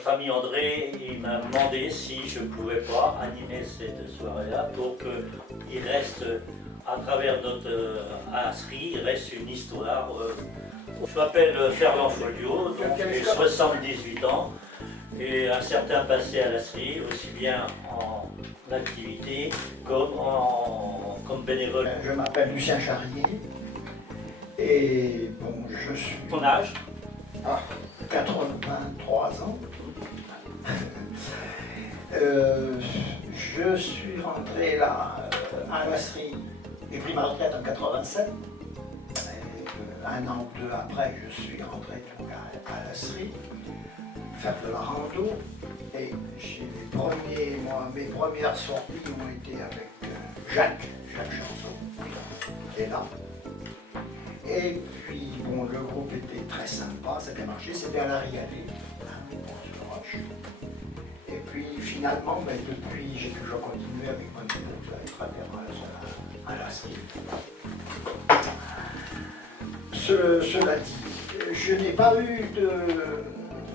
notre ami André, il m'a demandé si je ne pouvais pas animer cette soirée-là pour qu'il reste, à travers notre brasserie, il reste une histoire. Je m'appelle Fernand Folliot, donc j'ai 78 ans et un certain passé à la brasserie, aussi bien en activité comme bénévole. Je m'appelle Lucien Charrier et bon, je suis... Ton âge? 83 ans. Je suis rentré là à la brasserie, j'ai pris ma retraite en 87. Un an ou deux après, je suis rentré à la brasserie, faire de la rando. Et mes premières sorties ont été avec Jacques Chanson, qui est là. Et puis, bon, le groupe était très sympa, ça a bien marché, c'était à la Rialée, sur Roche. Et puis, finalement, depuis, j'ai toujours continué avec mon épouse à être adhérent à la brasserie. Cela dit, je n'ai pas eu de...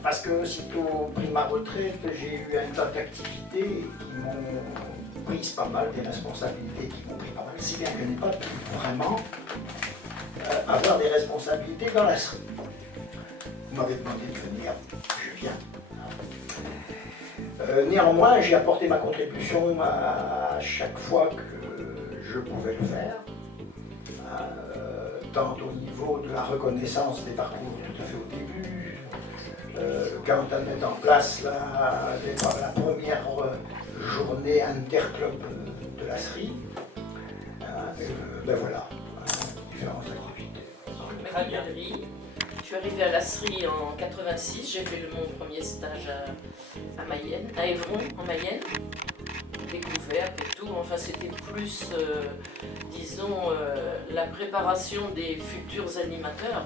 Parce que aussitôt pris ma retraite, j'ai eu un tas d'activités qui m'ont pris pas mal, des responsabilités qui m'ont pris pas mal, si bien que je n'ai pas pu vraiment avoir des responsabilités dans la brasserie. Vous m'avez demandé de venir, je viens. Néanmoins, j'ai apporté ma contribution à chaque fois que je pouvais le faire, tant au niveau de la reconnaissance des parcours tout à fait au début, quand on met en place la première journée interclub de la brasserie, ben voilà, différentes activités. Je suis arrivée à la brasserie en 86, j'ai fait mon premier stage à Mayenne, à Évron en Mayenne, découverte et tout, enfin c'était plus, disons, la préparation des futurs animateurs.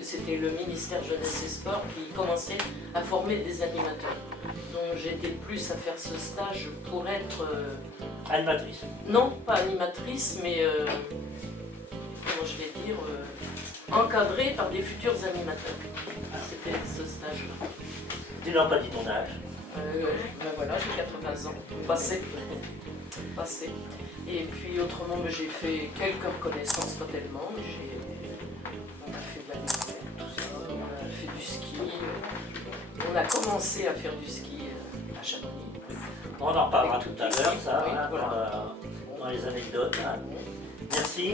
C'était le ministère Jeunesse et Sport qui commençait à former des animateurs. Donc j'étais plus à faire ce stage pour être... Animatrice? Non, pas animatrice, mais comment je vais dire, encadrée par des futurs animateurs. C'était ce stage-là. Tu n'as pas dit ton âge? Ben voilà, j'ai 80 ans, passé. Et puis autrement, j'ai fait quelques reconnaissances, pas tellement. On a fait de la navette, tout ça, on a fait du ski. On a commencé à faire du ski à Chamonix. On en reparlera tout à l'heure, ça, oui, hein, voilà. dans les anecdotes. Hein. Merci.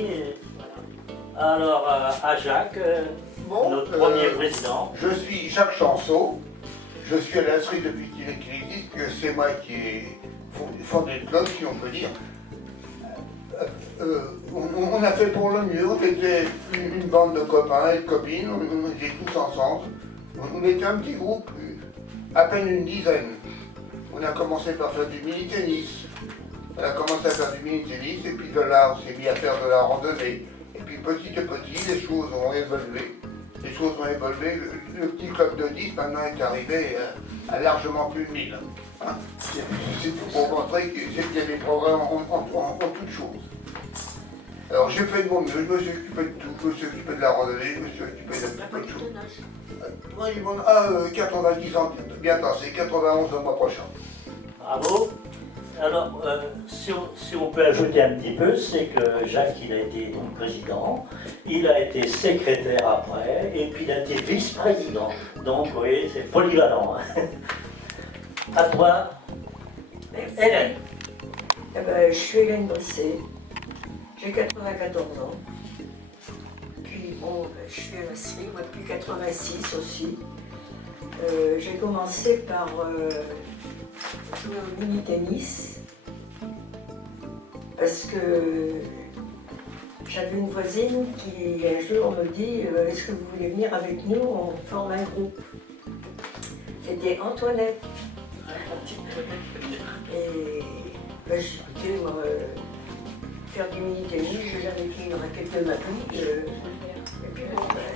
Voilà. Alors, à Jacques, notre premier président. Je suis Jacques Chanceau. Je suis à la brasserie depuis qu'il existe, que c'est moi qui ai fondé le club, si on peut dire. On a fait pour le mieux, on était une bande de copains et de copines, on était tous ensemble. On était un petit groupe, à peine une dizaine. On a commencé par faire du mini-tennis. On a commencé à faire du mini-tennis et puis de là on s'est mis à faire de la randonnée. Et puis petit à petit les choses ont évolué. Le petit club de 10 maintenant est arrivé à largement plus de 1000. Hein. C'est pour montrer qu'il y a des progrès en toutes choses. Alors j'ai fait de mon mieux, je me suis occupé de tout, je me suis occupé de la randonnée, je me suis occupé de plein de choses. Moi, 90 ans, bien passé, 91 le mois prochain. Bravo. Alors, si on peut ajouter un petit peu, c'est que Jacques, il a été donc président, il a été secrétaire après, et puis il a été vice-président. Donc, oui, c'est polyvalent. Hein. À toi, Hélène. Eh ben, je suis Hélène Brisset, j'ai 94 ans. Puis bon, je suis à la brasserie, moi depuis 86 aussi. J'ai commencé par jouer au mini-tennis parce que j'avais une voisine qui un jour me dit est-ce que vous voulez venir avec nous, on forme un groupe. C'était Antoinette. Et ben, j'ai écouté moi, faire du mini-tennis, j'avais mis une raquette de ma vie. Et puis bon, ben,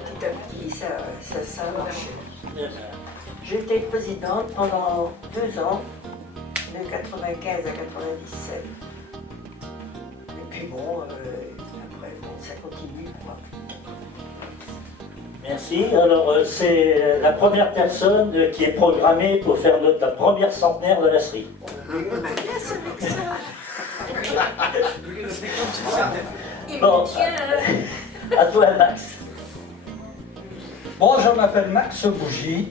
petit à petit, ça a marché. J'étais présidente pendant 2 ans, de 95 à 97. Et puis bon, après, bon, ça continue, quoi. Merci. Alors, c'est la première personne qui est programmée pour faire la première centenaire de la Sri. Bon, à toi, Max. Bon, je m'appelle Max Bougie,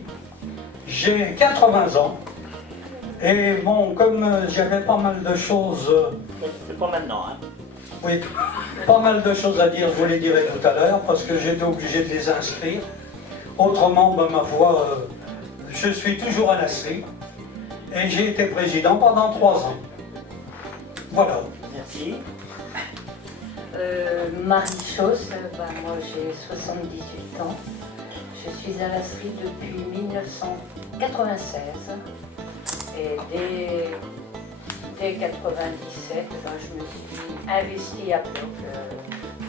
j'ai 80 ans, et bon, comme j'avais pas mal de choses, C'est pas maintenant, hein. oui, pas mal de choses à dire, je vous les dirai tout à l'heure, parce que j'étais obligé de les inscrire. Autrement, ben, ma foi, je suis toujours à la SRI, et j'ai été président pendant 3 ans. Voilà. Merci. Marie-Chose, moi j'ai 78 ans. Je suis à la SRI depuis 1996. Et dès 97, je me suis investie à bloc.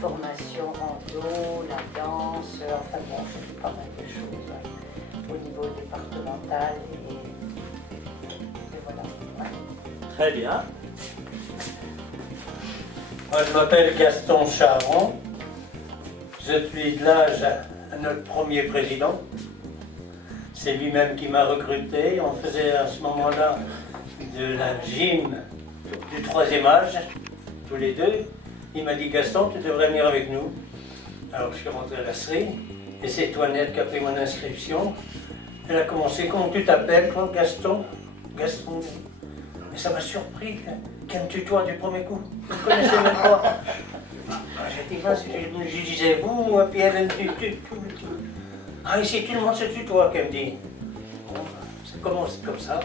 Formation rando, la danse, enfin bon, je fais pas mal de choses au niveau départemental. Et voilà. Ouais. Très bien. Moi, je m'appelle Gaston Charron. Je suis de l'âge à notre premier président. C'est lui-même qui m'a recruté. On faisait à ce moment-là de la gym du 3e âge, tous les deux. Il m'a dit, Gaston, tu devrais venir avec nous. Alors je suis rentré à la SRI et c'est Toinette qui a pris mon inscription. Elle a commencé, comment tu t'appelles, toi, Gaston? Gaston. Mais ça m'a surpris qu'elle me tutoie du premier coup. Je ne connaissais même pas. J'ai dit, je disais vous, puis elle me tutoie. Ah, ici tout le monde se tutoie, qu'elle me dit. Bon, ça commence comme ça.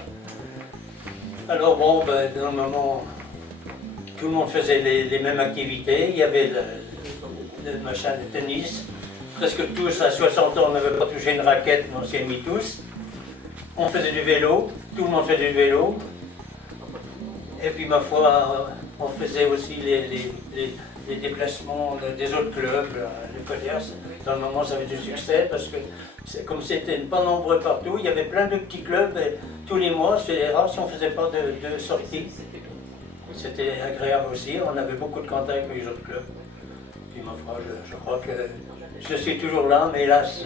Alors bon, ben, normalement, tout le monde faisait les mêmes activités. Il y avait le machin de tennis. Presque tous, à 60 ans, on n'avait pas touché une raquette, mais on s'y est mis tous. On faisait du vélo, tout le monde faisait du vélo. Et puis, ma foi, on faisait aussi les déplacements des autres clubs, les Colliers. Dans le moment, ça avait du succès parce que, comme c'était pas nombreux partout, il y avait plein de petits clubs. Et tous les mois, c'était rare si on ne faisait pas de sorties. C'était agréable aussi. On avait beaucoup de contacts avec les autres clubs. Puis, ma foi, je crois que je suis toujours là, mais hélas,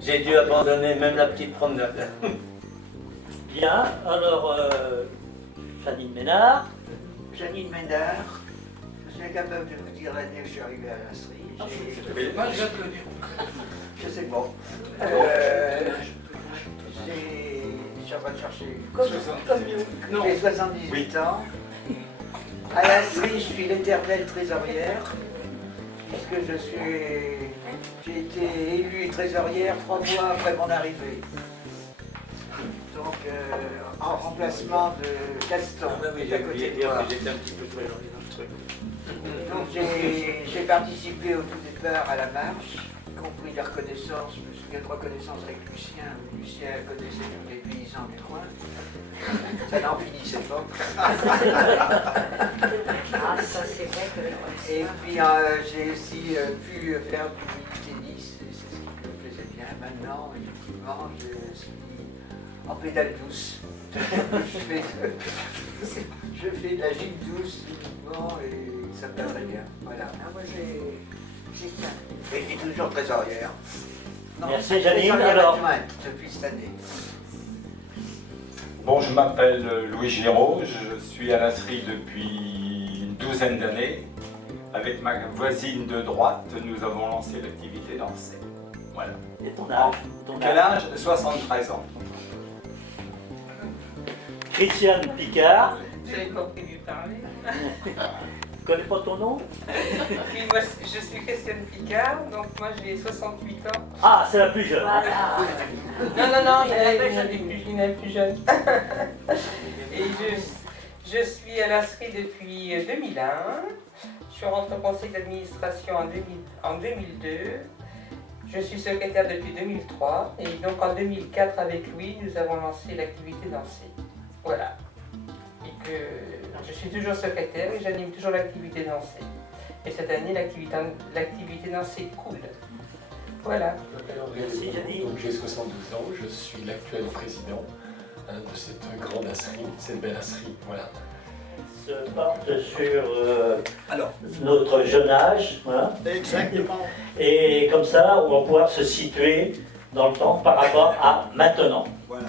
j'ai dû abandonner même la petite promenade. Bien, alors. Janine Ménard. Janine Ménard, je suis incapable de vous dire l'année où je suis arrivé à la SRI. Je sais pas. Je suis en train de chercher. J'ai 78 ans. À la SRI, je suis l'éternelle trésorière, puisque j'ai été élue trésorière 3 mois après mon arrivée. Donc, en remplacement de Gaston, qui est à côté de moi. Donc, j'ai participé au tout départ à la marche, y compris la reconnaissance. Je me souviens de reconnaissance avec Lucien. Lucien connaissait tous les paysans du coin. Ça n'en finissait pas. Ah, ça c'est vrai que... Et puis, j'ai aussi pu faire du tennis, et c'est ce qui me plaisait bien. Maintenant, effectivement, je suis en pédale douce. Je fais de la gym douce uniquement et ça me va très bien. Voilà. Ah, moi j'ai ça. Et je suis toujours trésorière. Merci, Janine. Trésorière Alors, adjointe depuis cette année. Bon, je m'appelle Louis Géraud, je suis à la SRI depuis une douzaine d'années. Avec ma voisine de droite, nous avons lancé l'activité dansée. Voilà. et ton âge? Quel âge? 73 ans. Christiane Picard. J'avais pas prévu de parler. Tu connais pas ton nom? Puis moi, je suis Christiane Picard, donc moi j'ai 68 ans. Ah, c'est la plus jeune. Voilà. Non, il y en a plus jeune. Et je suis à la SRI depuis 2001. Je suis rentrée au conseil d'administration en 2002. Je suis secrétaire depuis 2003. Et donc en 2004, avec Louis, nous avons lancé l'activité dansée. Voilà. Et que je suis toujours secrétaire et j'anime toujours l'activité dansée. Et cette année, l'activité dansée coule. Voilà. Merci, Janine. Donc j'ai 72 ans, je suis l'actuel président de cette grande asserie, cette belle asserie, voilà. se porte sur Alors, notre jeune âge, voilà. exactement. Et comme ça, on va pouvoir se situer dans le temps par rapport à maintenant. Voilà.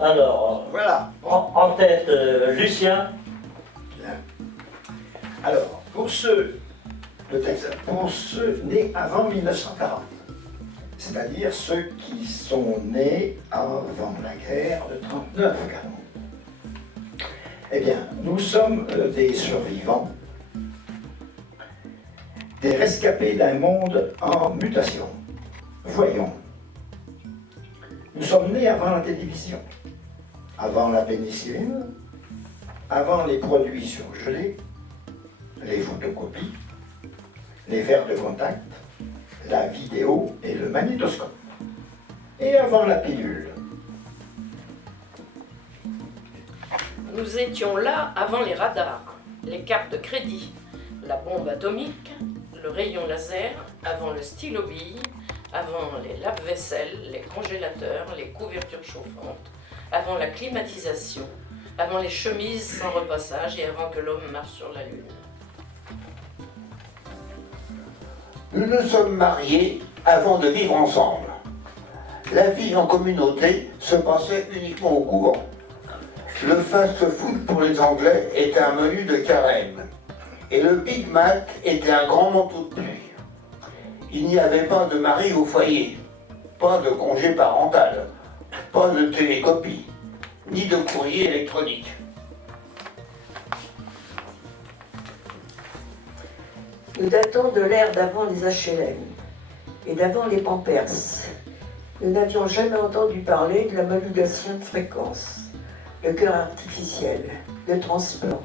Alors, Voilà. en tête, Lucien. Bien. Alors, pour ceux nés avant 1940, c'est-à-dire ceux qui sont nés avant la guerre de 39-40, eh bien, nous sommes des survivants, des rescapés d'un monde en mutation. Voyons, nous sommes nés avant la télévision, avant la pénicilline, avant les produits surgelés, les photocopies, les verres de contact, la vidéo et le magnétoscope, et avant la pilule. Nous étions là avant les radars, les cartes de crédit, la bombe atomique, le rayon laser, avant le stylo bille, avant les lave-vaisselle, les congélateurs, les couvertures chauffantes, avant la climatisation, avant les chemises sans repassage et avant que l'homme marche sur la lune. Nous nous sommes mariés avant de vivre ensemble. La vie en communauté se passait uniquement au couvent. Le fast-food pour les Anglais était un menu de carême. Et le Big Mac était un grand manteau de pluie. Il n'y avait pas de mari au foyer, pas de congé parental, pas de télécopie, ni de courrier électronique. Nous datons de l'ère d'avant les HLM et d'avant les Pampers. Nous n'avions jamais entendu parler de la modulation de fréquence, de cœur artificiel, de transplant,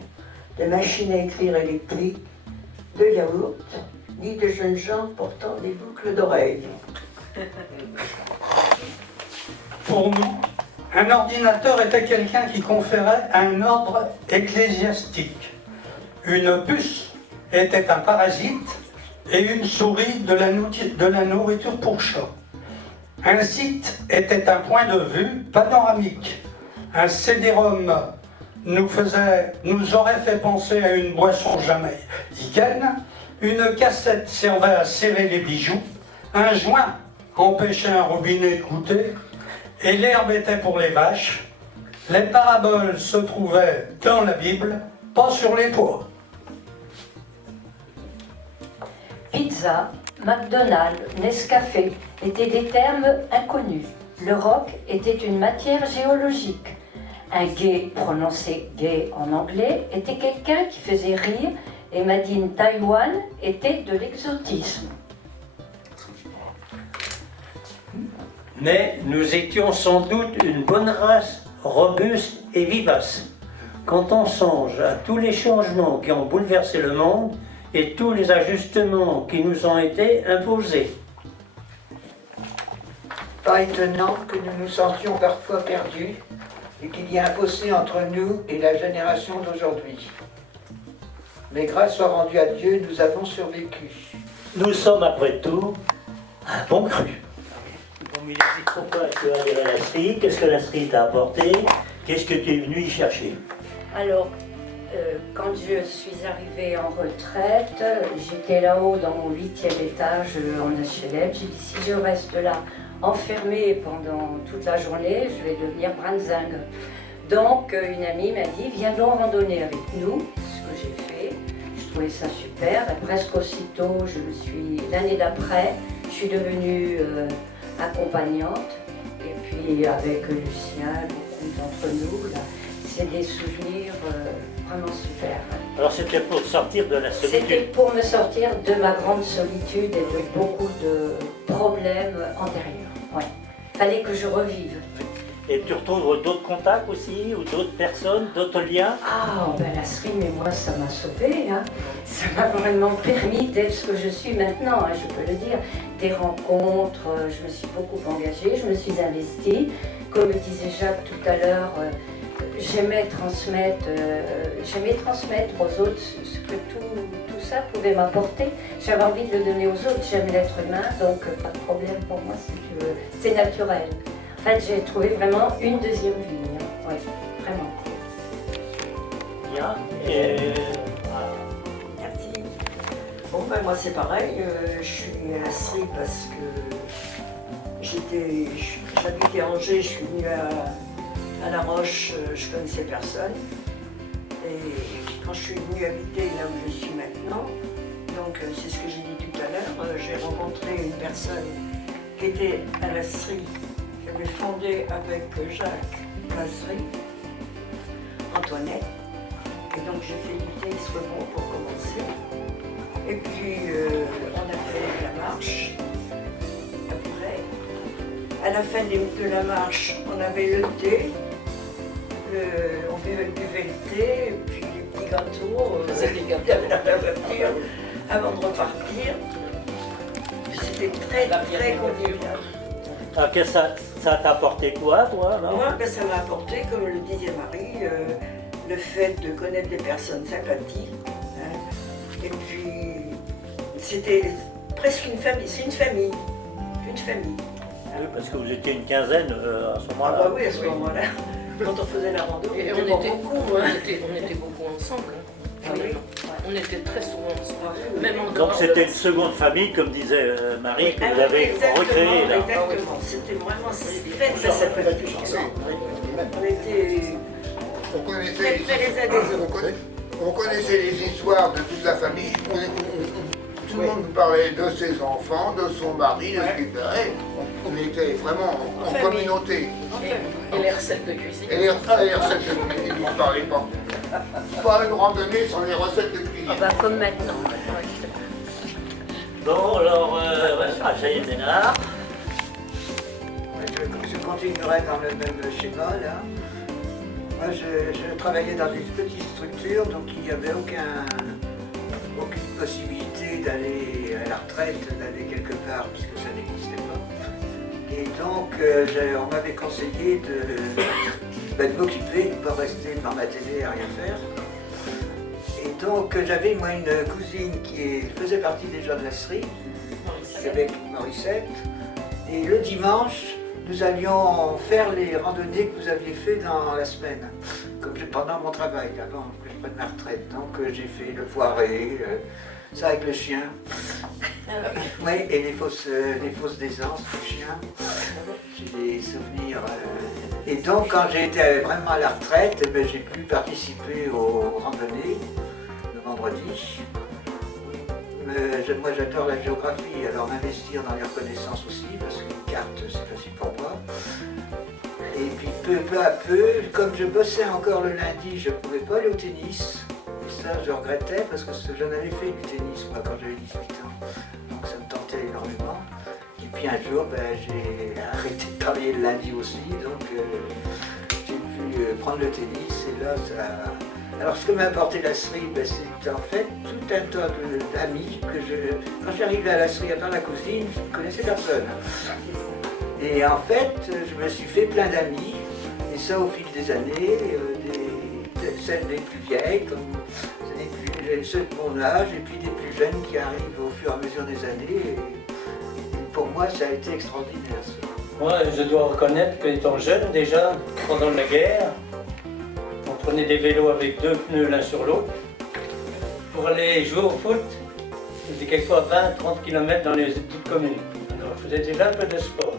de machines à écrire électriques, de yaourt, ni de jeunes gens portant des boucles d'oreilles. Pour nous, un ordinateur était quelqu'un qui conférait un ordre ecclésiastique. Une puce était un parasite et une souris de la nourriture pour chat. Un site était un point de vue panoramique. Un CD-ROM nous aurait fait penser à une boisson jamaïcaine. Une cassette servait à serrer les bijoux. Un joint empêchait un robinet de goûter. Et l'herbe était pour les vaches. Les paraboles se trouvaient dans la Bible, pas sur les toits. Pizza, McDonald's, Nescafé étaient des termes inconnus. Le rock était une matière géologique. Un gay prononcé gay en anglais était quelqu'un qui faisait rire et Made in Taïwan était de l'exotisme. Mais nous étions sans doute une bonne race, robuste et vivace. Quand on songe à tous les changements qui ont bouleversé le monde et tous les ajustements qui nous ont été imposés. Pas étonnant que nous nous sentions parfois perdus et qu'il y ait un fossé entre nous et la génération d'aujourd'hui. Mais grâce soit rendue à Dieu, nous avons survécu. Nous sommes après tout un bon cru. Bon, mais pourquoi tu as adhéré à la SRI? Qu'est-ce que la SRI t'a apporté? Qu'est-ce que tu es venu y chercher? Alors, quand je suis arrivée en retraite, j'étais là-haut dans mon 8e étage en HLM. J'ai dit, si je reste là, enfermée pendant toute la journée, je vais devenir branzingue. Donc, une amie m'a dit, viens donc randonner avec nous, ce que j'ai fait. Je trouvais ça super. Et presque aussitôt, l'année d'après, je suis devenue accompagnante. Et puis, avec Lucien, beaucoup d'entre nous, là, c'est des souvenirs vraiment super. Alors c'était pour te sortir de la solitude. C'était pour me sortir de ma grande solitude et de beaucoup de problèmes antérieurs. Ouais. Fallait que je revive. Et tu retrouves d'autres contacts aussi, ou d'autres personnes, d'autres liens? Ah, ben la SRI, mais moi ça m'a sauvée. Hein. Ça m'a vraiment permis d'être ce que je suis maintenant, hein, je peux le dire. Des rencontres, je me suis beaucoup engagée, je me suis investie. Comme disait Jacques tout à l'heure, j'aimais transmettre aux autres ce que tout ça pouvait m'apporter. J'avais envie de le donner aux autres, j'aime l'être humain, donc pas de problème pour moi si tu veux. C'est naturel. En fait, j'ai trouvé vraiment une deuxième vie. Hein. Oui, vraiment. bien. Et voilà. Merci. Bon, ben moi c'est pareil, je suis venue à l'Astrie parce que j'habitais à Angers, je suis venue à La Roche, je connaissais personne. Et quand je suis venue habiter là où je suis maintenant, donc c'est ce que j'ai dit tout à l'heure, j'ai rencontré une personne qui était à l'Astrie, qui avait fondé avec Jacques l'Astrie, Antoinette. Et donc j'ai fait du théâtre bon pour commencer. Et puis on a fait la marche. Après, à la fin de la marche, on avait le thé. On buvait le thé, et puis les petits gâteaux. C'était des gâteaux. Dans la voiture, avant de repartir. C'était très très convivial. Alors, ça t'a apporté quoi, toi alors Moi, ben, ça m'a apporté, comme le disait Marie, le fait de connaître des personnes sympathiques. Hein. Et puis, c'était presque une famille. C'est une famille. Une famille. Oui, parce que vous étiez une quinzaine à ce Ah moment-là. bah oui, à ce moment-là. Quand on faisait la rando, Et on était beaucoup. Hein. on était beaucoup ensemble. Ah oui. On était très souvent ensemble. Même en Donc dehors c'était de- une seconde famille, comme disait Marie, que Ah vous oui, avez exactement, recréée là. exactement. C'était vraiment très sympathique. On était On connaissait, très près les uns des on autres. on connaissait les histoires de toute la famille. Tout le monde nous parlait de ses enfants, de son mari, de ce qu'il ferait. On était vraiment en famille. communauté. Et les recettes de cuisine. Et les recettes de cuisine, on ne parlait pas. Pas une randonnée sans les recettes de cuisine. Ah bah, comme maintenant. Bon, alors, Jaïm Ménard. Je continuerai dans le même schéma là. Moi je travaillais dans une petite structure, donc il n'y avait aucune possibilité d'aller à la retraite, d'aller quelque part, parce que ça n'existait pas. Et donc on m'avait conseillé de m'occuper, de ne pas rester devant ma télé à rien faire. Et donc j'avais moi une cousine qui faisait partie déjà de l'Astrie, avec Morissette. Et le dimanche, nous allions faire les randonnées que vous aviez fait dans la semaine, pendant mon travail, avant que je prenne ma retraite. Donc j'ai fait le Poiré, ça avec le chien. Oui, et les fausses d'aisance du chien. J'ai des souvenirs. Et donc quand j'ai été vraiment à la retraite, eh ben, j'ai pu participer aux randonnées le vendredi. Moi j'adore la géographie, alors m'investir dans les reconnaissances aussi, parce qu'une carte c'est facile pour moi. Et puis peu à peu, comme je bossais encore le lundi, je ne pouvais pas aller au tennis. Et ça je regrettais parce que j'en avais fait du tennis moi quand j'avais 18 ans. Donc ça me tentait énormément. Et puis un jour j'ai arrêté de travailler le lundi aussi, donc j'ai pu prendre le tennis et là ça... Alors ce que m'a apporté l'Astrie, c'est en fait tout un tas d'amis que quand j'arrivais à l'Astrie, à part la cousine, je ne connaissais personne. Et en fait, je me suis fait plein d'amis, et ça au fil des années, celles des plus vieilles, comme ceux de mon âge, et puis des plus jeunes qui arrivent au fur et à mesure des années. Et pour moi, ça a été extraordinaire. Ça. Moi, je dois reconnaître qu'étant jeune déjà, pendant la guerre, on prenait des vélos avec 2 pneus l'un sur l'autre pour aller jouer au foot. C'était quelquefois 20-30 km dans les petites communes. Alors je faisais déjà un peu de sport.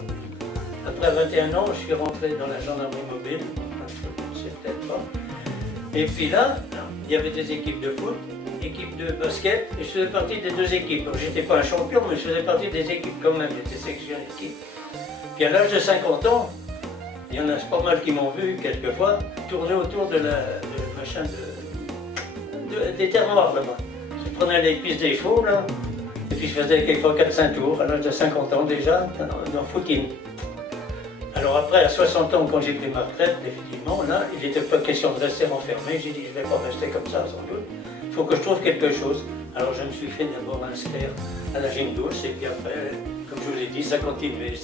Après 21 ans, je suis rentré dans la gendarmerie mobile, je ne sais peut-être pas. Et puis là, il y avait des équipes de foot, équipes de basket, et je faisais partie des 2 équipes. Je n'étais pas un champion, mais je faisais partie des équipes quand même, j'étais section d'équipe. Puis à l'âge de 50 ans, il y en a pas mal qui m'ont vu quelquefois tourner autour de des terres noires là-bas. Je prenais les pistes des chevaux là, et puis je faisais quelquefois 4-5 tours à l'âge de 50 ans déjà dans footing. Alors après, à 60 ans, quand j'ai pris ma retraite, effectivement, là, il n'était pas question de rester enfermé. J'ai dit, je ne vais pas rester comme ça sans doute. Il faut que je trouve quelque chose. Alors je me suis fait d'abord inscrire à la gym douce, et puis après, comme je vous l'ai dit, ça continuait.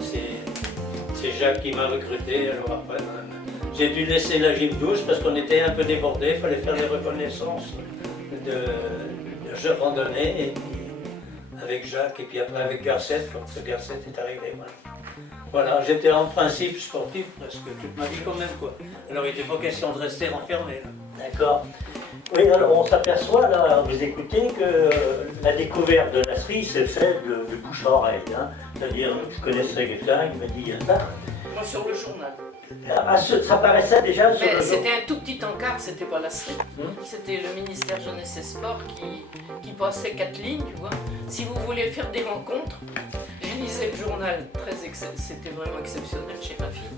C'est Jacques qui m'a recruté, alors après, j'ai dû laisser la gym douce parce qu'on était un peu débordés, il fallait faire les reconnaissances de randonnée, et puis avec Jacques, et puis après avec Garcette, quand Garcette est arrivé. Voilà, j'étais en principe sportif presque toute ma vie quand même, quoi. Alors il n'était pas question de rester enfermé, là. D'accord. Oui, alors on s'aperçoit, là, à vous écouter, que la découverte de Nasri s'est faite de bouche à oreille. Hein. C'est-à-dire, je connaissais quelqu'un qui m'a dit ça. Moi, sur le journal. Ah, ça paraissait déjà sur Mais le c'était un tout petit encart, c'était pas la SRI. Hum. C'était le ministère Jeunesse et Sport qui passait 4 lignes, tu vois. Si vous voulez faire des rencontres, je lisais le journal, c'était vraiment exceptionnel chez ma fille.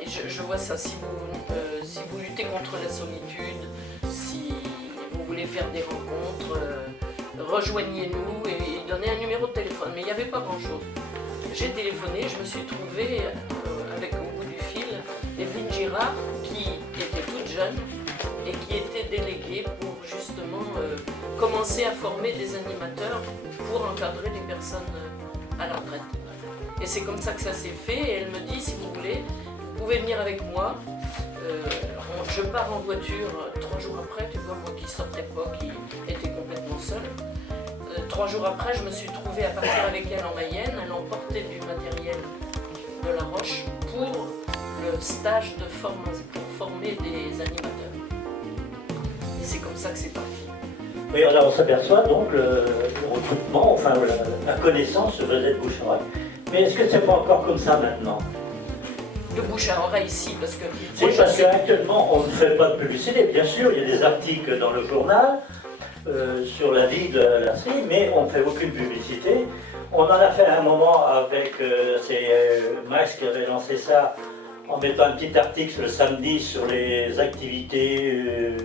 Et je vois ça, si vous luttez contre la solitude, si vous voulez faire des rencontres, rejoignez-nous et donnez un numéro de téléphone. Mais il n'y avait pas grand-chose. J'ai téléphoné, je me suis trouvée avec au bout du fil Evelyne Girard, qui était toute jeune et qui était déléguée pour justement commencer à former des animateurs pour encadrer les personnes à la retraite. Et c'est comme ça que ça s'est fait. Et elle me dit, si vous voulez, vous pouvez venir avec moi. Je pars en voiture 3 jours après, tu vois, moi qui sortais pas, qui était complètement seule. 3 jours après, je me suis trouvée à partir avec elle en Mayenne. Elle emportait du matériel de La Roche pour le stage de formation, pour former des animateurs. Et c'est comme ça que c'est parti. Oui, alors on s'aperçoit donc le recrutement, enfin la connaissance se faisait de bouche à oreille. Mais est-ce que c'est pas encore comme ça maintenant? De bouche à oreille ici, parce que... C'est parce qu'actuellement on ne fait pas de publicité, bien sûr, il y a des articles dans le journal sur la vie de la série, mais on ne fait aucune publicité. On en a fait un moment avec, c'est Max qui avait lancé ça en mettant un petit article le samedi sur les activités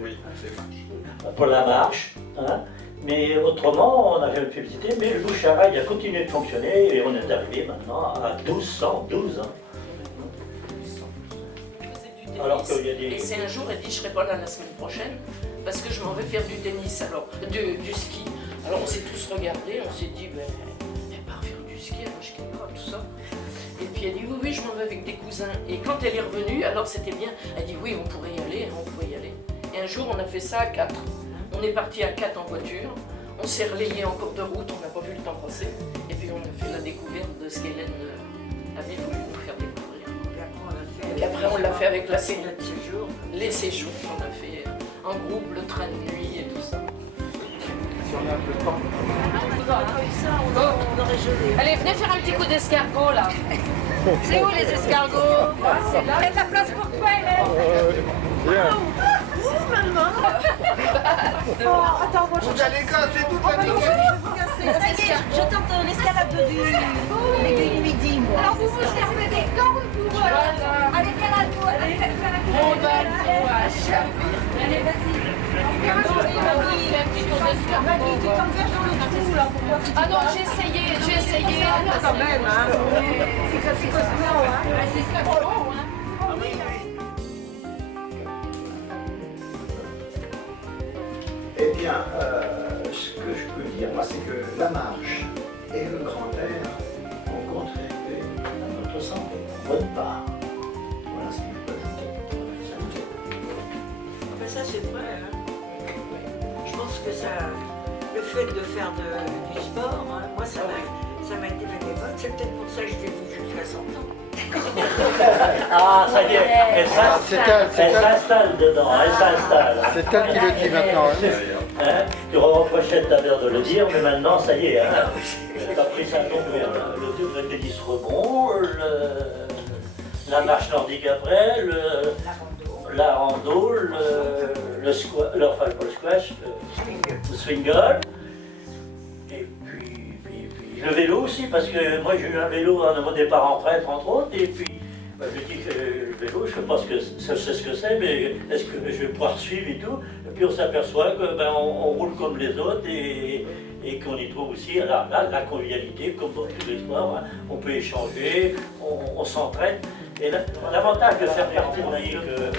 pour la marche. Hein. Mais autrement, on n'a jamais de publicité, mais le bouche à oreille a continué de fonctionner et on est arrivé maintenant à 1212 ans. Alors qu'il y a des... Et c'est un jour, elle dit, je serai pas là la semaine prochaine, parce que je m'en vais faire du tennis, alors, du ski. Alors on s'est tous regardés, on s'est dit, ben, elle part faire du ski, alors je quitte pas, tout ça. Et puis elle dit, oui, oui, je m'en vais avec des cousins. Et quand elle est revenue, alors c'était bien, elle dit, oui, on pourrait y aller, on pourrait y aller. Et un jour, on a fait ça à 4. On est parti à 4 en voiture, on s'est relayé en cours de route, on n'a pas vu le temps passer. Et puis on a fait la découverte de ce qu'Hélène avait voulu nous faire découvrir. Et après, on l'a fait avec la séjour. Les séjours, on a fait en groupe, le train de nuit et tout ça. Si on a un peu de temps. Allez, venez faire un petit coup d'escargot là. C'est où les escargots? C'est là. Il y a de la place pour toi, Hélène. Ouh, maman. Attends, moi je... Vous allez casser toute la nuit. Je tente l'escalade de l'aiguille du midi, moi. Alors vous vous servez des cordes pour... Allez, viens là, toi. Allez, faire la On va le courage. Allez, vas-y. Maggie, tu t'engages dans le trou là pour voir si tu... Ah non, j'ai essayé. Quand même, hein. C'est ça, c'est quoi ce nom, hein? C'est ça, c'est bon, hein. Eh bien, ce que je peux dire, moi, c'est que la marche et le grand air ont contribué à notre santé, en bonne part. Voilà ce que je peux ajouter. Mais ça c'est vrai. Hein. Je pense que ça, le fait de faire du sport, hein, moi ça m'a été bénévole. C'est peut-être pour ça que je l'ai vu jusqu'à 100 ans. Ah, ça y est, elle s'installe dedans, elle s'installe. C'est elle qui le dit maintenant. Hein, tu reprochais tout à l'heure de le dire, mais maintenant, ça y est, hein, t'as pris ça donc, le tennis rebond, la marche nordique après, la rando, le squash, enfin pas le squash, le swingle, et puis le vélo aussi, parce que moi j'ai eu un vélo à mon départ en retraite, entre autres, et puis je dis que le vélo, je ne sais pas je sais ce que c'est, mais est-ce que je vais pouvoir suivre et tout. Et puis on s'aperçoit que on roule comme les autres et qu'on y trouve aussi la convivialité, comme dans tous les sports. Hein. On peut échanger, on s'entraide. Et l'avantage de faire partie de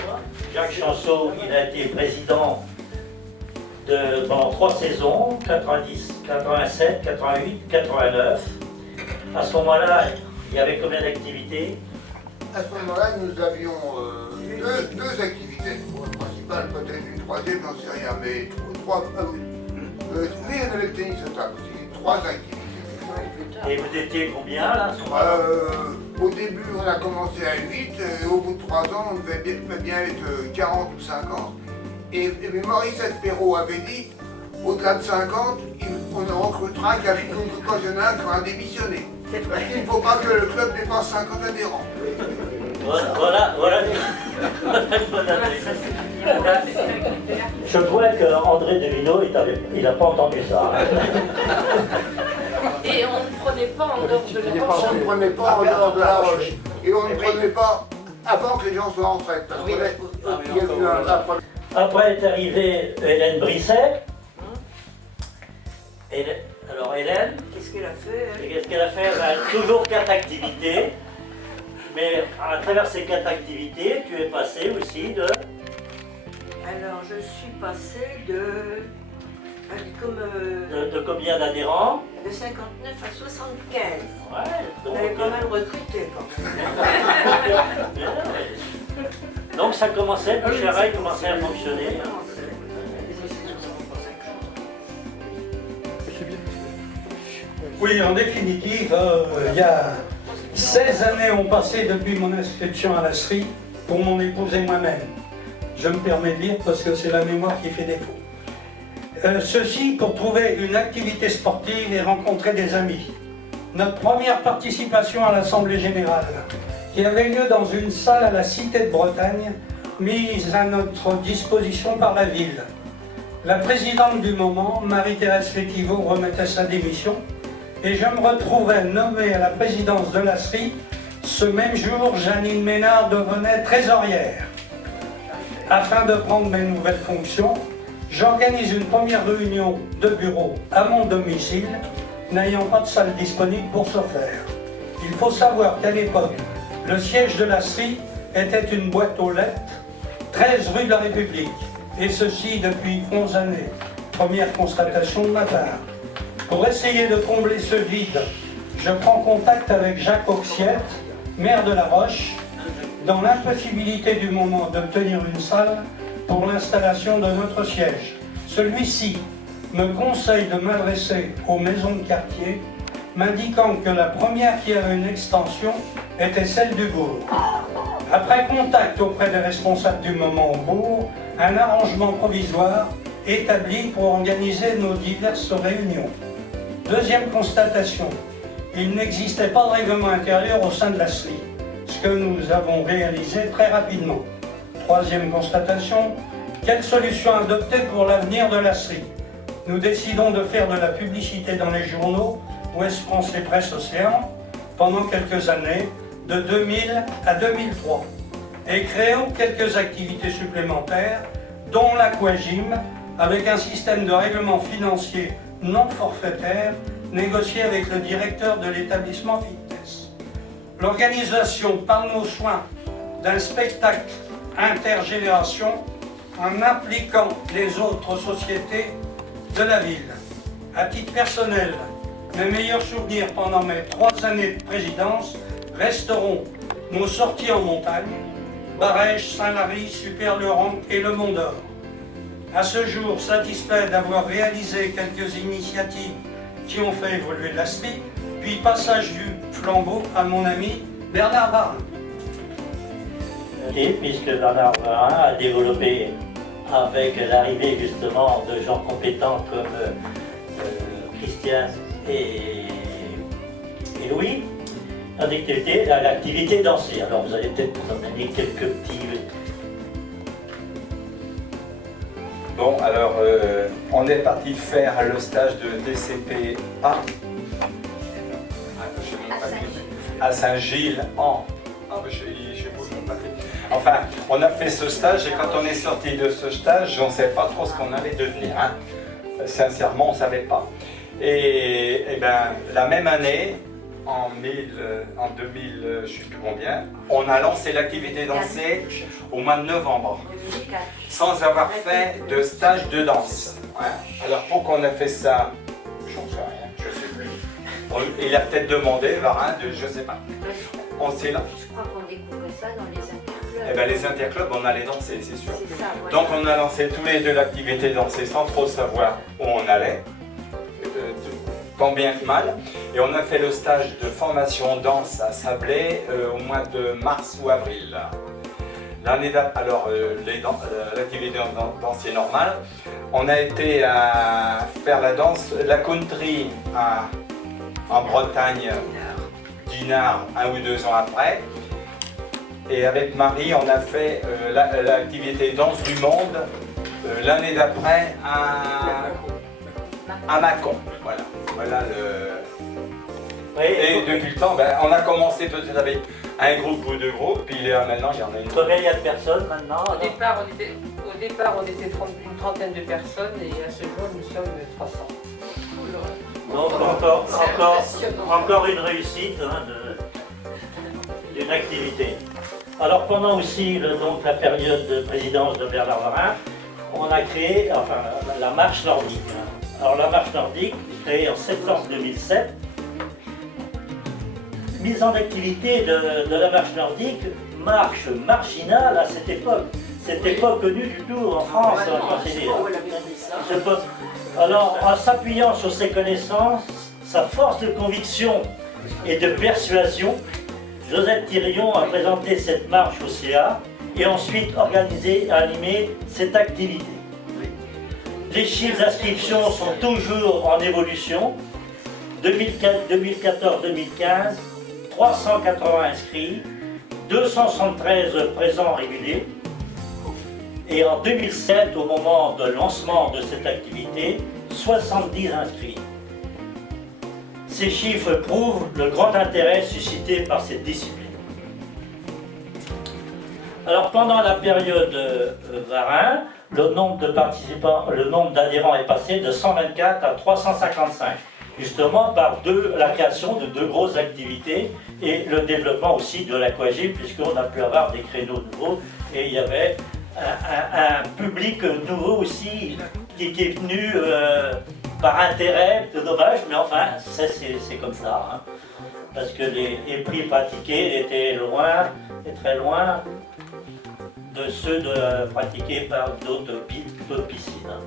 Jacques Chanceau, il a été président pendant 3 saisons, 90, 87, 88, 89. À ce moment-là, il y avait combien d'activités? À ce moment-là, nous avions deux activités. La principale, peut-être une troisième, j'en sais rien, mais trois. Oui, il y en avait le tennis de table aussi, 3 activités. Et vous étiez combien là? Au début, on a commencé à 8, et au bout de 3 ans, on devait bien être 40 ou 50. Et Maurice Espéraud avait dit, au-delà de 50, on en recrutera qu'un occasionnel qui va démissionner. Il ne faut pas que le club dépasse 50 adhérents. Voilà. Je vois qu'André Devino, il n'a pas entendu ça. Et on ne prenait pas en dehors de la roche. On ne prenait pas en dehors de la roche. Et on ne prenait pas avant que les gens soient en retraite. Après est arrivée Hélène Brisset. Alors Hélène, Qu'est-ce qu'elle a fait elle? qu'est-ce qu'elle a fait? Elle a toujours 4 activités. Mais à travers ces 4 activités, tu es passé aussi de... Alors, je suis passée de combien d'adhérents? de 59 à 75. Ouais, On avait pas mal recruté quand même. Donc ça commençait, le Bouchereil commençait à fonctionner. Oui, en définitive, il y a 16 années ont passé depuis mon inscription à la SRI pour mon épouse et moi-même. Je me permets de lire parce que c'est la mémoire qui fait défaut. Ceci pour trouver une activité sportive et rencontrer des amis. Notre première participation à l'Assemblée Générale, qui avait lieu dans une salle à la Cité de Bretagne, mise à notre disposition par la ville. La présidente du moment, Marie-Thérèse Fétiveau, remettait sa démission et je me retrouvais nommé à la présidence de la SRI. Ce même jour, Janine Ménard devenait trésorière. Afin de prendre mes nouvelles fonctions, j'organise une première réunion de bureau à mon domicile, n'ayant pas de salle disponible pour ce faire. Il faut savoir qu'à l'époque, le siège de la SRI était une boîte aux lettres, 13 rue de la République, et ceci depuis 11 années. Première constatation de ma part. Pour essayer de combler ce vide, je prends contact avec Jacques Auxiette, maire de La Roche, dans l'impossibilité du moment d'obtenir une salle pour l'installation de notre siège. Celui-ci me conseille de m'adresser aux maisons de quartier, m'indiquant que la première qui avait une extension était celle du bourg. Après contact auprès des responsables du moment au bourg, un arrangement provisoire établi pour organiser nos diverses réunions. Deuxième constatation, il n'existait pas de règlement intérieur au sein de la SRI, ce que nous avons réalisé très rapidement. Troisième constatation, quelle solution adopter pour l'avenir de la SRI? Nous décidons de faire de la publicité dans les journaux Ouest France et Presse Océan pendant quelques années, de 2000 à 2003, et créons quelques activités supplémentaires, dont l'aquagym, avec un système de règlement financier non forfaitaire négocié avec le directeur de l'établissement fitness. L'organisation par nos soins d'un spectacle intergénération en impliquant les autres sociétés de la ville. À titre personnel, mes meilleurs souvenirs pendant mes 3 années de présidence resteront nos sorties en montagne, Barège, Saint-Lary, Super-Laurent et le Mont d'Or. À ce jour, satisfait d'avoir réalisé quelques initiatives qui ont fait évoluer la SRI, puis passage du flambeau à mon ami Bernard Varin. Et puisque Bernard Varin a développé, avec l'arrivée justement de gens compétents comme Christian et Louis, l'activité dansée. Alors vous allez peut-être nous en donner quelques petits... Bon, alors, on est parti faire le stage de DCPA à Saint-Gilles en... Enfin, on a fait ce stage et quand on est sorti de ce stage, on ne savait pas trop ce qu'on allait devenir. Hein. Sincèrement, on ne savait pas. Et bien, la même année, en 2000, je ne sais plus combien, on a lancé l'activité dansée au mois de novembre, sans avoir fait de stage de danse. Hein. Alors pourquoi on a fait ça? Je n'en sais rien, je ne sais plus. Il a peut-être demandé, Varin, je ne sais pas. On s'est là. Je crois qu'on découvrait ça dans les interclubs. Eh bien, les interclubs, on allait danser, c'est sûr. C'est ça, ouais. Donc on a lancé tous les deux l'activité dansée sans trop savoir où on allait, tant bien que mal. Et on a fait le stage de formation danse à Sablé au mois de mars ou avril. Alors, l'activité danse est normale. On a été à faire la danse, la country en Bretagne, Dinard, 1 ou 2 ans après. Et avec Marie, on a fait l'activité danse du monde l'année d'après à Mâcon. Voilà Oui, et depuis le temps, on a commencé peut-être avec un groupe ou 2 groupes, puis maintenant il y en a une. combien il y a de personnes maintenant? Au départ, on était une trentaine de personnes et à ce jour, nous sommes 300. Donc encore une réussite hein, d'une activité. Alors pendant aussi donc, la période de présidence de Bernard Varin, on a créé la marche nordique. Alors la marche nordique, créée en septembre 2007, mise en activité de la marche nordique, marche marginale à cette époque. C'était pas connu du tout en France. Alors en s'appuyant sur ses connaissances, sa force de conviction et de persuasion, Josette Thirion a présenté cette marche au CA et ensuite organisé et animé cette activité. Les chiffres d'inscription sont toujours en évolution. 2014-2015, 380 inscrits, 273 présents réguliers. Et en 2007, au moment de lancement de cette activité, 70 inscrits. Ces chiffres prouvent le grand intérêt suscité par cette discipline. Alors pendant la période Varin, le nombre de participants, le nombre d'adhérents est passé de 124 à 355, justement par la création de 2 grosses activités et le développement aussi de l'aquagym, puisqu'on a pu avoir des créneaux nouveaux et il y avait un public nouveau aussi qui est venu par intérêt, c'est dommage, mais enfin c'est comme ça, hein, parce que les prix pratiqués étaient très loin de ceux pratiqués par d'autres piscines.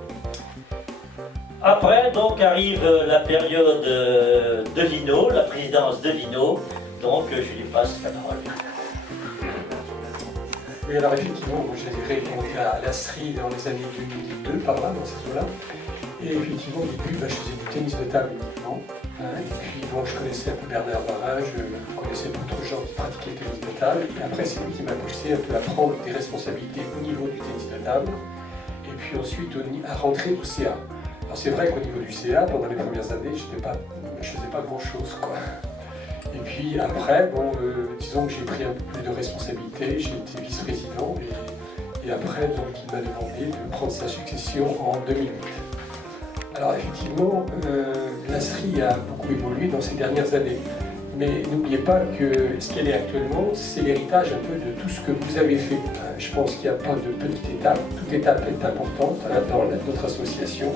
Après, donc, arrive la période de Vino, la présidence de Vino, donc je lui passe la parole. Oui, alors effectivement, moi j'ai adhéré à l'Astrie dans les années 2002, par là, dans ces eaux-là. Et effectivement, au début, je faisais du tennis de table uniquement. Et puis, bon, je connaissais un peu Bernard Varin, je connaissais d'autres gens qui pratiquaient le tennis de table. Et après, c'est lui qui m'a poussé un peu à prendre des responsabilités au niveau du tennis de table. Et puis ensuite, à rentrer au CA. Alors c'est vrai qu'au niveau du CA, pendant les premières années, je ne faisais pas grand-chose, quoi. Et puis après, disons que j'ai pris un peu plus de responsabilités, j'ai été vice-président et après, donc, il m'a demandé de prendre sa succession en 2008. Alors effectivement, l'Astrie a beaucoup évolué dans ces dernières années. Mais n'oubliez pas que ce qu'elle est actuellement, c'est l'héritage un peu de tout ce que vous avez fait. Je pense qu'il n'y a pas de petite étape, toute étape est importante dans notre association.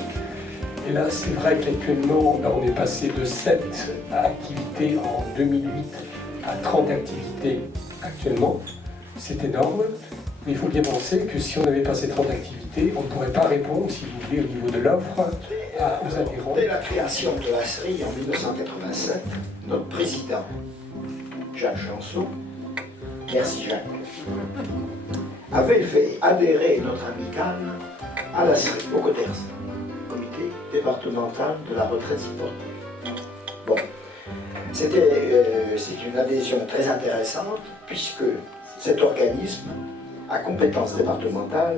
Et là, c'est vrai qu'actuellement, on est passé de 7 activités en 2008 à 30 activités actuellement. C'est énorme, mais il faut bien penser que si on n'avait pas ces 30 activités, on ne pourrait pas répondre, si vous voulez, au niveau de l'offre aux adhérents. Dès la création de l'Astrie en 1987, notre président, Jacques Janson, merci Jacques, avait fait adhérer notre amicale à l'Astrie, au CODERS, Comité départemental de la retraite sportive. Bon, c'est une adhésion très intéressante puisque cet organisme à compétence départementale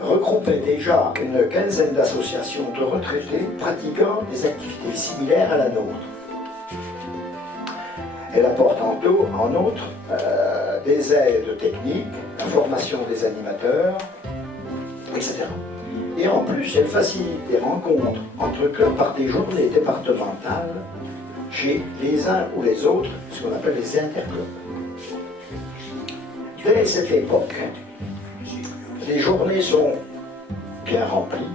regroupait déjà une quinzaine d'associations de retraités pratiquant des activités similaires à la nôtre. Elle apporte en outre des aides techniques, la formation des animateurs, etc. Et en plus, elle facilite des rencontres entre clubs par des journées départementales chez les uns ou les autres, ce qu'on appelle les interclubs. Dès cette époque, les journées sont bien remplies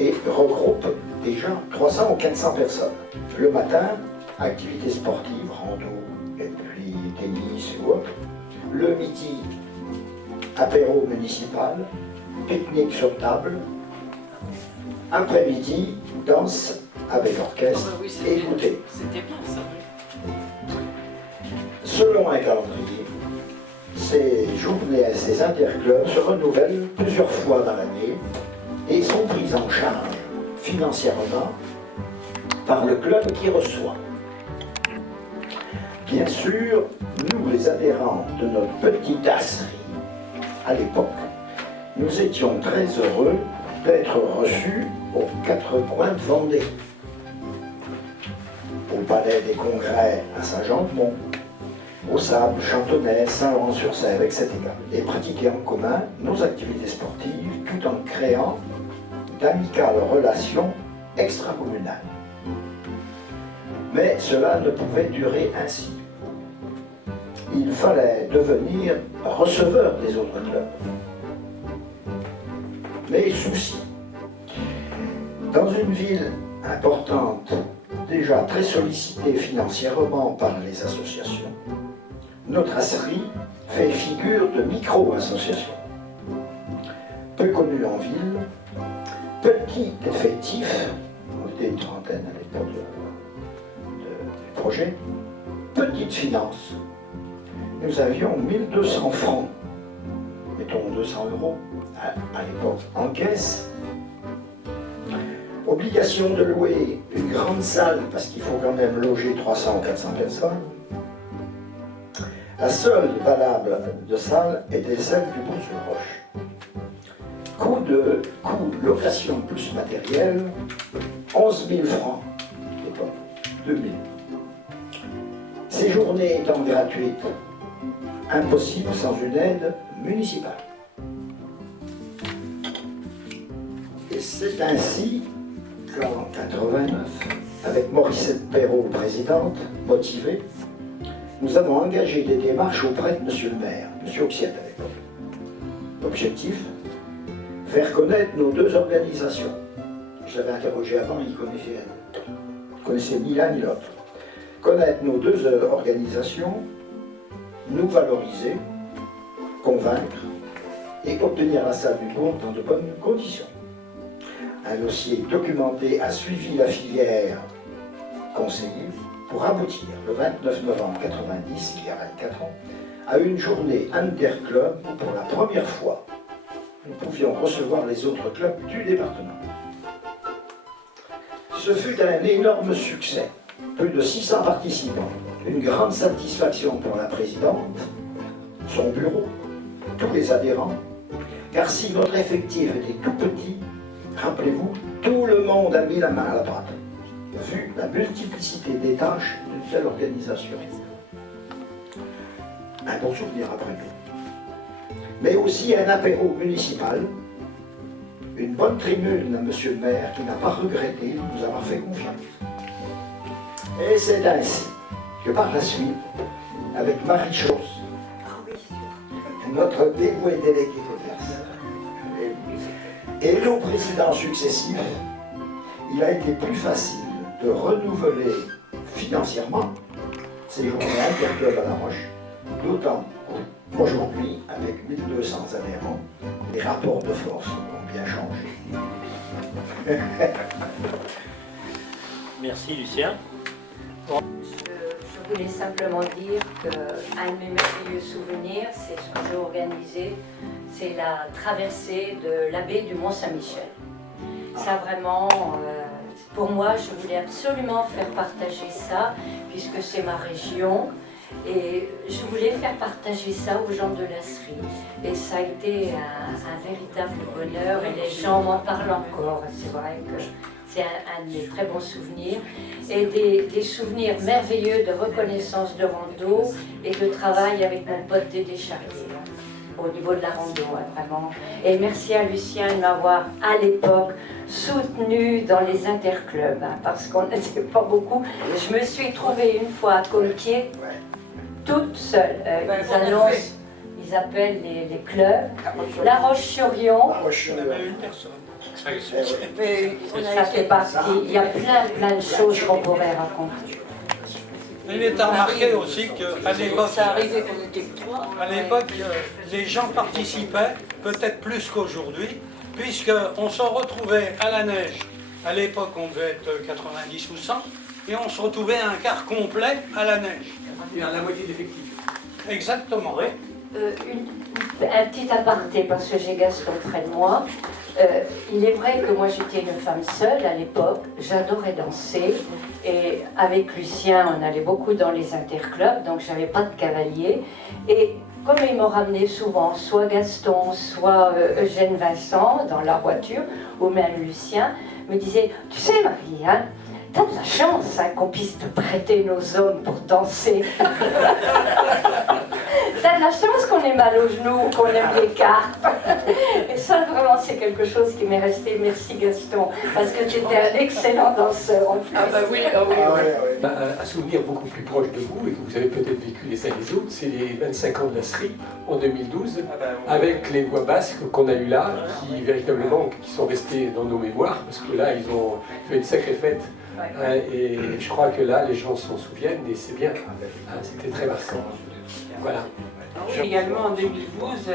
et regroupent déjà 300 ou 400 personnes. Le matin, activités sportives, rando, et puis tennis ou autre. Le midi, apéro municipal, pique-nique sur table. Après-midi, danse avec orchestre et goûter. C'était bien ça. Selon un calendrier Ces journées et ces interclubs se renouvellent plusieurs fois dans l'année et sont prises en charge financièrement par le club qui reçoit. Bien sûr, nous les adhérents de notre petite asserie, à l'époque, nous étions très heureux d'être reçus aux 4 coins de Vendée, au Palais des Congrès à Saint-Jean-de-Mont, au Sable, Chantonnay, Saint-Laurent-sur-Sèvre, etc. Et pratiquer en commun nos activités sportives tout en créant d'amicales relations extracommunales. Mais cela ne pouvait durer ainsi. Il fallait devenir receveur des autres clubs. Mais souci. Dans une ville importante, déjà très sollicitée financièrement par les associations, notre asserie fait figure de micro-association. Peu connue en ville, petit effectif, on était une trentaine à l'époque du projet, petite finance. Nous avions 1200 francs, mettons 200 € à l'époque en caisse. Obligation de louer une grande salle parce qu'il faut quand même loger 300 ou 400 personnes. La seule valable de salle était celle du Bout-sur-Roche. Coût location plus matériel, 11 000 francs, à l'époque, 2000. Ces journées étant gratuites, impossible sans une aide municipale. Et c'est ainsi qu'en 89, avec Morissette Perrault, présidente, motivée, nous avons engagé des démarches auprès de monsieur le maire, monsieur Oxiette à l'époque. L'objectif, faire connaître nos deux organisations. Je l'avais interrogé avant, il connaissait ni l'un ni l'autre. Connaître nos deux organisations, nous valoriser, convaincre et obtenir la salle du bourg dans de bonnes conditions. Un dossier documenté a suivi la filière conseillée pour aboutir le 29 novembre 90, il y a 24 ans, à une journée interclub où pour la première fois nous pouvions recevoir les autres clubs du département. Ce fut un énorme succès, plus de 600 participants, une grande satisfaction pour la présidente, son bureau, tous les adhérents, car si notre effectif était tout petit, rappelez-vous, tout le monde a mis la main à la pâte, vu la multiplicité des tâches d'une telle organisation. Un bon souvenir après tout. Mais aussi un apéro municipal, une bonne tribune à monsieur le maire qui n'a pas regretté de nous avoir fait confiance. Et c'est ainsi que par la suite, avec Marie Chausse, notre dévoué délégué commerce, et nos présidents successifs, il a été plus facile de renouveler financièrement ces journées interclubs à La Roche, d'autant qu'aujourd'hui, avec 1200 adhérents, les rapports de force ont bien changé. Merci Lucien. Je voulais simplement dire qu'un de mes merveilleux souvenirs, c'est ce que j'ai organisé, c'est la traversée de la baie du Mont-Saint-Michel. Ça vraiment, pour moi, je voulais absolument faire partager ça, puisque c'est ma région, et je voulais faire partager ça aux gens de l'Asserie. Et ça a été un véritable bonheur, et les gens m'en parlent encore. C'est vrai que c'est un de mes très bons souvenirs, et des souvenirs merveilleux de reconnaissance de rando et de travail avec mon pote Dédé Charrier, au niveau de la rando, vraiment. Et merci à Lucien de m'avoir, à l'époque, soutenu dans les interclubs, parce qu'on n'était pas beaucoup. Je me suis trouvée une fois à Colquier, toute seule. Ils annoncent, ils appellent les clubs. La Roche-sur-Yon. Ça fait partie. Il y a plein de choses qu'on pourrait raconter. Il est à remarquer aussi qu'à l'époque, les gens participaient peut-être plus qu'aujourd'hui, puisqu'on se retrouvait à la neige. À l'époque, on devait être 90 ou 100, et on se retrouvait un quart complet à la neige. Et à la moitié d'effectifs. Exactement. Oui. Un petit aparté, parce que j'ai Gaston près de moi. Il est vrai que moi j'étais une femme seule à l'époque, j'adorais danser, et avec Lucien on allait beaucoup dans les interclubs, donc j'avais pas de cavalier, et comme ils m'ont ramené souvent, soit Gaston, soit Eugène Vincent dans la voiture, ou même Lucien, me disait, tu sais Marie, hein, t'as de la chance hein, qu'on puisse te prêter nos hommes pour danser. T'as de la chance qu'on ait mal aux genoux, qu'on aime les cartes. Et ça, vraiment, c'est quelque chose qui m'est resté. Merci Gaston, parce que tu étais un excellent danseur en plus. Ah bah oui, ah oui. Un souvenir beaucoup plus proche de vous, et que vous avez peut-être vécu les uns les autres, c'est les 25 ans de la SRI en 2012, avec les voix basques qu'on a eues là, qui véritablement qui sont restées dans nos mémoires, parce que là, ils ont fait une sacrée fête. Et je crois que là, les gens s'en souviennent, et c'est bien. C'était très marquant. Voilà. Également en 2012,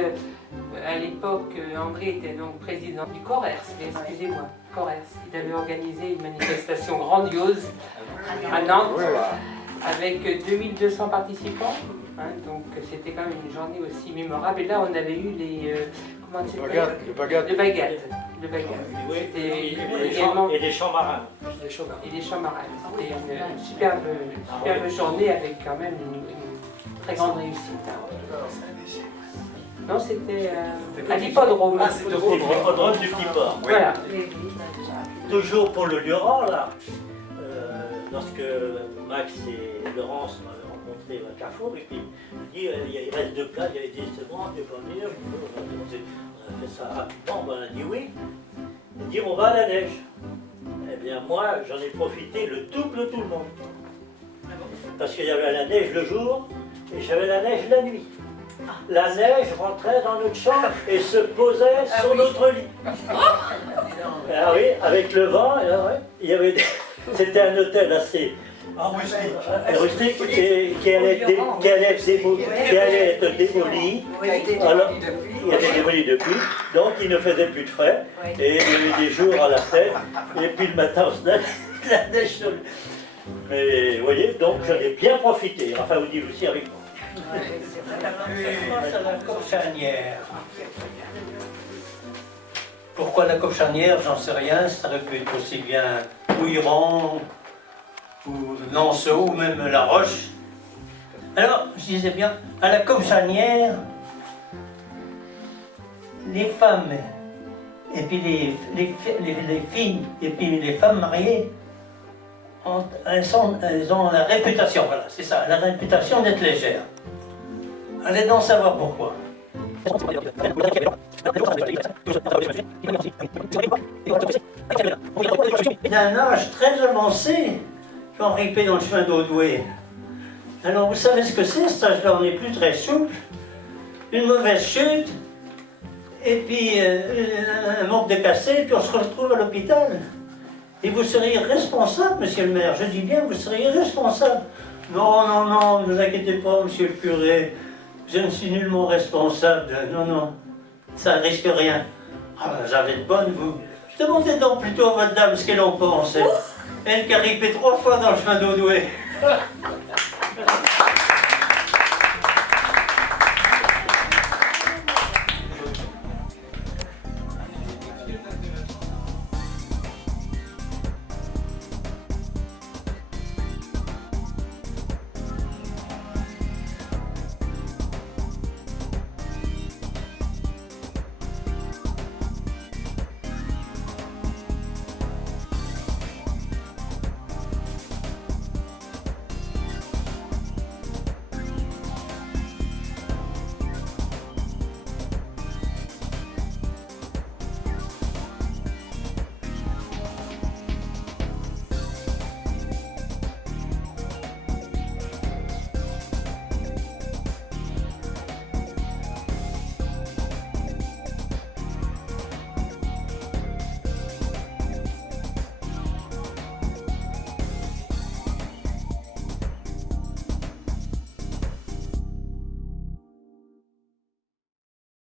à l'époque, André était donc président du CORERS, excusez-moi, CORERS. Il avait organisé une manifestation grandiose à Nantes avec 2200 participants. Hein, donc c'était quand même une journée aussi mémorable. Et là, on avait eu les... comment c'était ? Le bagad. Et des champs marins. Et des champs marins. C'était une superbe journée avec quand même une très grande réussite. Non, c'était à l'hippodrome. L'hippodrome du Petit Port. Voilà. Toujours pour le Lioran, là, lorsque Max et Laurence m'avaient rencontré à Carrefour, et puis il dit il reste 2 plats, il y avait des restaurants, des pommiers, on a fait ça rapidement, on a dit oui. Il dit on va à la neige. Eh bien moi j'en ai profité le double tout le monde. Parce qu'il y avait la neige le jour et j'avais la neige la nuit. La neige rentrait dans notre chambre et se posait sur notre lit. Ah oui, avec le vent, il y avait c'était un hôtel assez rustique qui allait être démoli. Alors, il a été démoli depuis, donc il ne faisait plus de frais. Et il y avait des jours à la fête, et puis le matin on se lève, la neige sur le... Mais vous voyez, donc j'en ai bien profité. Enfin, vous dites aussi avec moi. La Cochanière. Pourquoi la Cochanière, j'en sais rien, ça aurait pu être aussi bien Ouiran, ou Nanceau, ou même La Roche. Alors, je disais bien, à la Cochanière, les femmes, et puis les filles, et puis les femmes mariées, elles ont la réputation, voilà, c'est ça, la réputation d'être légères. Allez donc savoir pourquoi. D'un âge très avancé, quand ripé dans le chemin d'Audoué. Alors vous savez ce que c'est, cet âge-là, on n'est plus très souple, une mauvaise chute, et puis un manque de cassé, et puis on se retrouve à l'hôpital. Et vous seriez responsable, monsieur le maire, je dis bien, vous seriez responsable. Non, non, non, ne vous inquiétez pas, monsieur le curé, je ne suis nullement responsable. Non, non, ça ne risque rien. Ah, vous avez de bonnes, vous. Demandez donc plutôt à votre dame ce qu'elle en pense. Elle qui a ripé 3 fois dans le chemin d'Audoué.